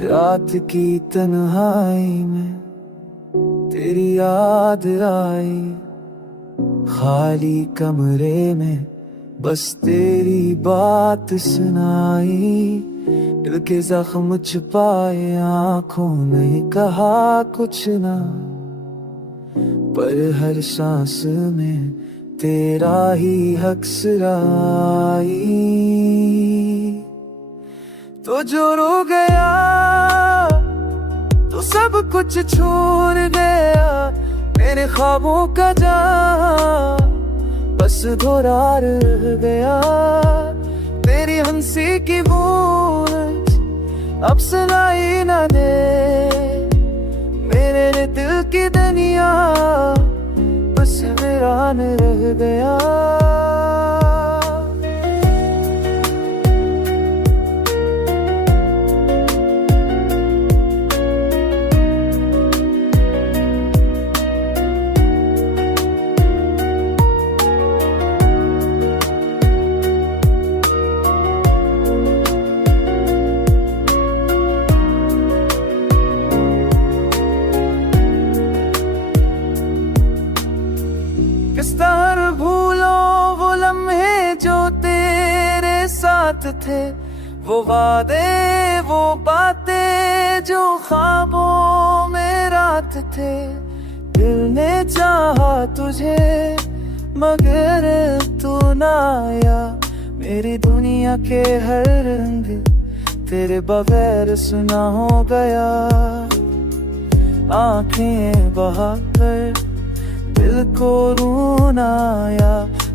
रात की तन्हाई में तेरी याद आई, खाली कमरे में बस तेरी बात सुनाई। दिल के जख्म छुपाए आंखों ने कहा कुछ ना, पर हर सांस में तेरा ही हक सराई। तो जो रो गया तो सब कुछ छोड़ गया, मेरे ख्वाबों का जहां बस दोहरा रह गया। तेरी हंसी की गूंज अब सुनाई न दे, मेरे दिल की दुनिया बस वीरान रह गया। किस तरह भूलो वो लम्हे जो तेरे साथ थे, वो वादे वो बातें जो ख्वाबों में रात थे। दिल ने चाहा तुझे मगर तू ना आया, मेरी दुनिया के हर रंग तेरे बगैर सुना हो गया। आंखें बहाकर दिल को रोना आया,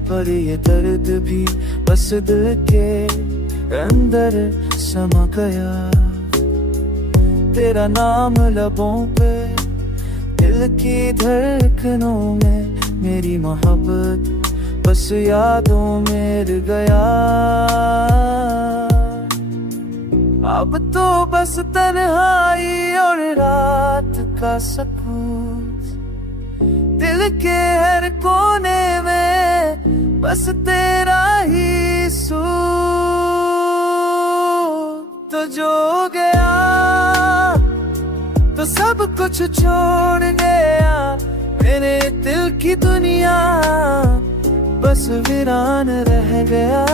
पर ये दर्द भी बस दिल के अंदर समा गया। तेरा नाम लबों पे दिल की धड़कनों में, मेरी मोहब्बत बस यादों में रह गया। अब तो बस तन्हाई और रात का सुकून, दिल के हर कोने में बस तेरा ही सूर। तो जो गया तो सब कुछ छोड़ गया, मेरे दिल की दुनिया बस वीरान रह गया।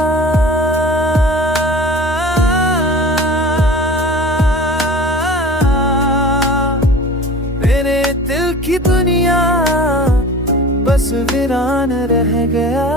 मेरे दिल की दुनिया बस वीरान रह गया।